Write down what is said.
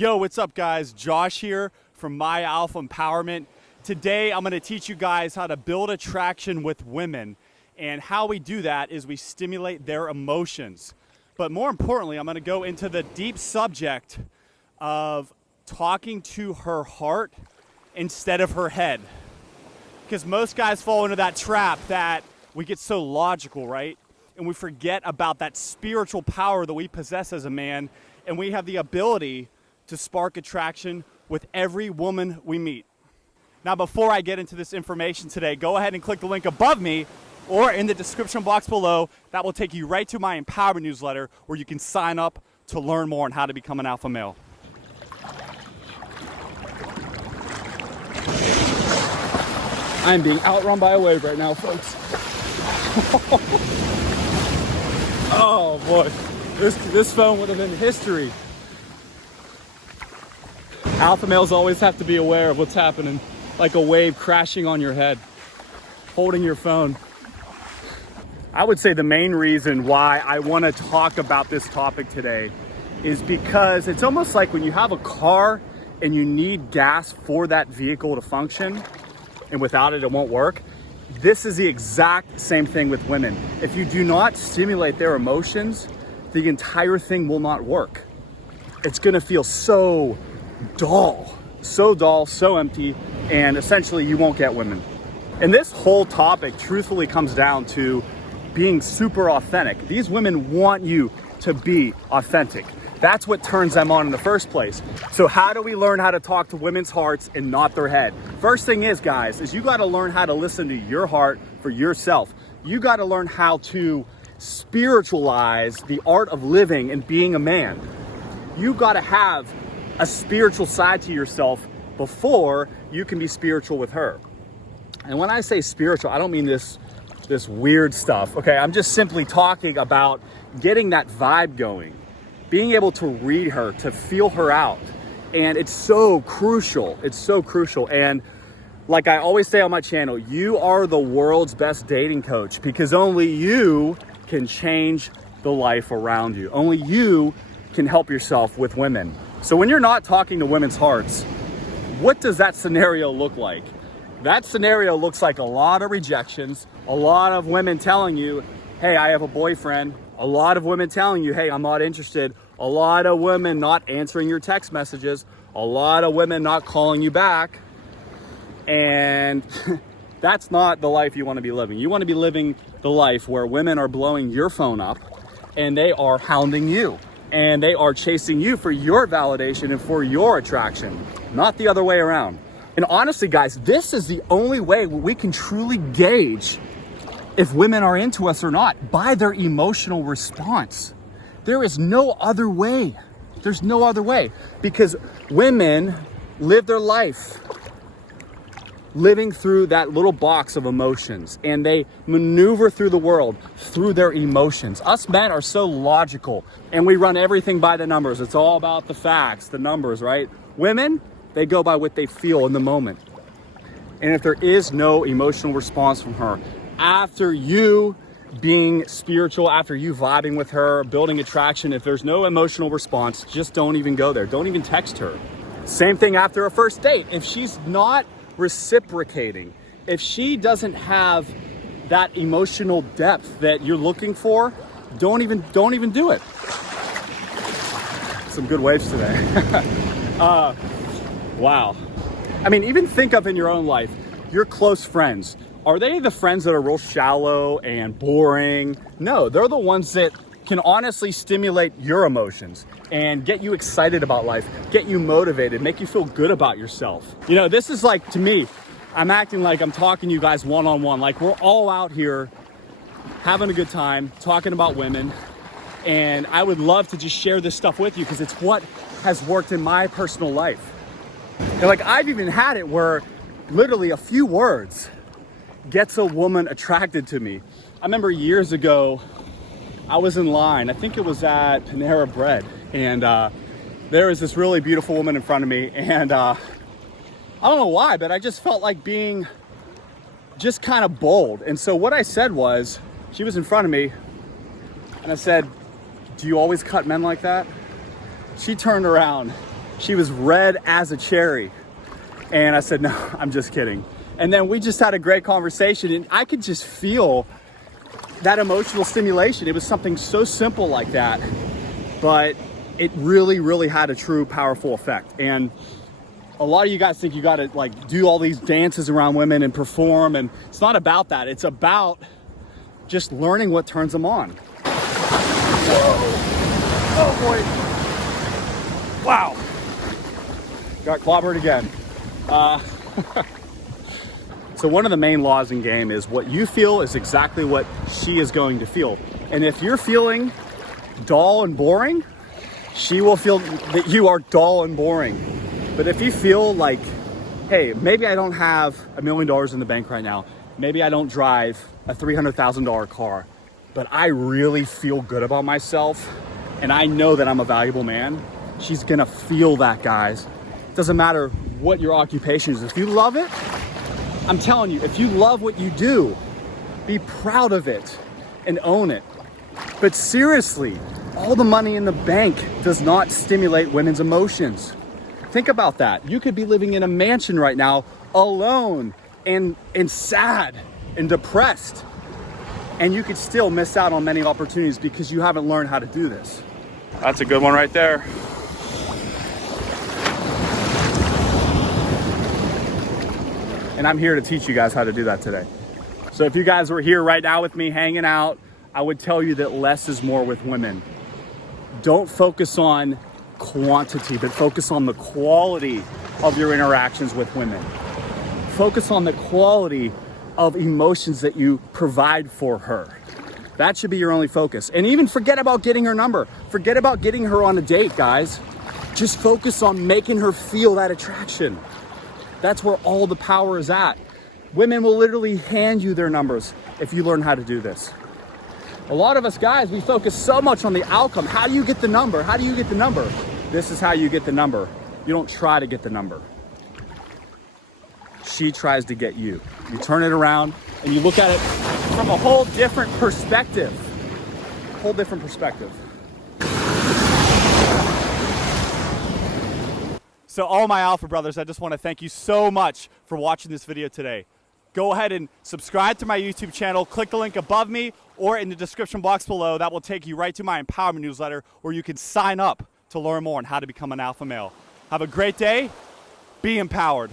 Yo, what's up guys? Josh here from My Alpha Empowerment. Today I'm going to teach you guys how to build attraction with women, and how we do that is we stimulate their emotions. But more importantly, I'm going to go into the deep subject of talking to her heart instead of her head. Because most guys fall into that trap that we get so logical, right? And we forget about that spiritual power that we possess as a man, and we have the ability to spark attraction with every woman we meet. Now, before I get into this information today, go ahead and click the link above me or in the description box below. That will take you right to my empowerment newsletter where you can sign up to learn more on how to become an alpha male. I'm being outrun by a wave right now, folks. Oh boy, this phone would have been history. Alpha males always have to be aware of what's happening, like a wave crashing on your head, holding your phone. I would say the main reason why I want to talk about this topic today is because it's almost like when you have a car and you need gas for that vehicle to function, and without it, it won't work. This is the exact same thing with women. If you do not stimulate their emotions, the entire thing will not work. It's gonna feel so dull, so empty, and essentially you won't get women. And this whole topic truthfully comes down to being super authentic. These women want you to be authentic. That's what turns them on in the first place. So how do we learn how to talk to women's hearts and not their head? First thing is, guys, is you gotta learn how to listen to your heart for yourself. You gotta learn how to spiritualize the art of living and being a man. You gotta have a spiritual side to yourself before you can be spiritual with her. And when I say spiritual, I don't mean this weird stuff, okay? I'm just simply talking about getting that vibe going, being able to read her, to feel her out. And it's so crucial. It's so crucial. And like I always say on my channel, you are the world's best dating coach, because only you can change the life around you. Only you can help yourself with women. So when you're not talking to women's hearts, what does that scenario look like? That scenario looks like a lot of rejections, a lot of women telling you, hey, I have a boyfriend. A lot of women telling you, hey, I'm not interested. A lot of women not answering your text messages. A lot of women not calling you back. And that's not the life you want to be living. You want to be living the life where women are blowing your phone up and they are hounding you. And they are chasing you for your validation and for your attraction, not the other way around. And honestly, guys, this is the only way we can truly gauge if women are into us or not, by their emotional response. There is no other way. There's no other way, because women live their life living through that little box of emotions, and they maneuver through the world through their emotions. Us men are so logical, and we run everything by the numbers. It's all about the facts, the numbers, right? Women, they go by what they feel in the moment. And if there is no emotional response from her, after you being spiritual, after you vibing with her, building attraction, if there's no emotional response, just don't even go there. Don't even text her. Same thing after a first date. If she's not reciprocating, if she doesn't have that emotional depth that you're looking for, don't even do it. Some good waves today. Wow. I mean, even think of in your own life, your close friends. Are they the friends that are real shallow and boring? No, they're the ones that can honestly stimulate your emotions and get you excited about life, get you motivated, make you feel good about yourself. You know, this is like, to me, I'm acting like I'm talking to you guys one-on-one, like we're all out here having a good time, talking about women. And I would love to just share this stuff with you because it's what has worked in my personal life. And like, I've even had it where literally a few words gets a woman attracted to me. I remember years ago, I was in line, I think it was at Panera Bread, and there was this really beautiful woman in front of me, and I don't know why, but I just felt like being just kind of bold. And so what I said was, she was in front of me, and I said, "Do you always cut men like that?" She turned around She was red as a cherry. And I said, no, I'm just kidding. And then we just had a great conversation, and I could just feel that emotional stimulation. It was something so simple like that, but it really, really had a true powerful effect. And a lot of you guys think you gotta like do all these dances around women and perform, and it's not about that. It's about just learning what turns them on. Whoa. Oh boy. Wow. Got clobbered again. So one of the main laws in game is what you feel is exactly what she is going to feel. And if you're feeling dull and boring, she will feel that you are dull and boring. But if you feel like, hey, maybe I don't have $1 million in the bank right now, maybe I don't drive a $300,000 car, but I really feel good about myself and I know that I'm a valuable man, she's gonna feel that, guys. It doesn't matter what your occupation is. If you love it, I'm telling you, if you love what you do, be proud of it and own it. But seriously, all the money in the bank does not stimulate women's emotions. Think about that. You could be living in a mansion right now, alone and sad and depressed, and you could still miss out on many opportunities because you haven't learned how to do this. That's a good one right there. And I'm here to teach you guys how to do that today. So if you guys were here right now with me hanging out, I would tell you that less is more with women. Don't focus on quantity, but focus on the quality of your interactions with women. Focus on the quality of emotions that you provide for her. That should be your only focus. And even forget about getting her number. Forget about getting her on a date, guys. Just focus on making her feel that attraction. That's where all the power is at. Women will literally hand you their numbers if you learn how to do this. A lot of us guys, we focus so much on the outcome. How do you get the number? How do you get the number? This is how you get the number. You don't try to get the number. She tries to get you. You turn it around and you look at it from a whole different perspective. Whole different perspective. So all my alpha brothers, I just want to thank you so much for watching this video today. Go ahead and subscribe to my YouTube channel. Click the link above me or in the description box below. That will take you right to my empowerment newsletter where you can sign up to learn more on how to become an alpha male. Have a great day. Be empowered.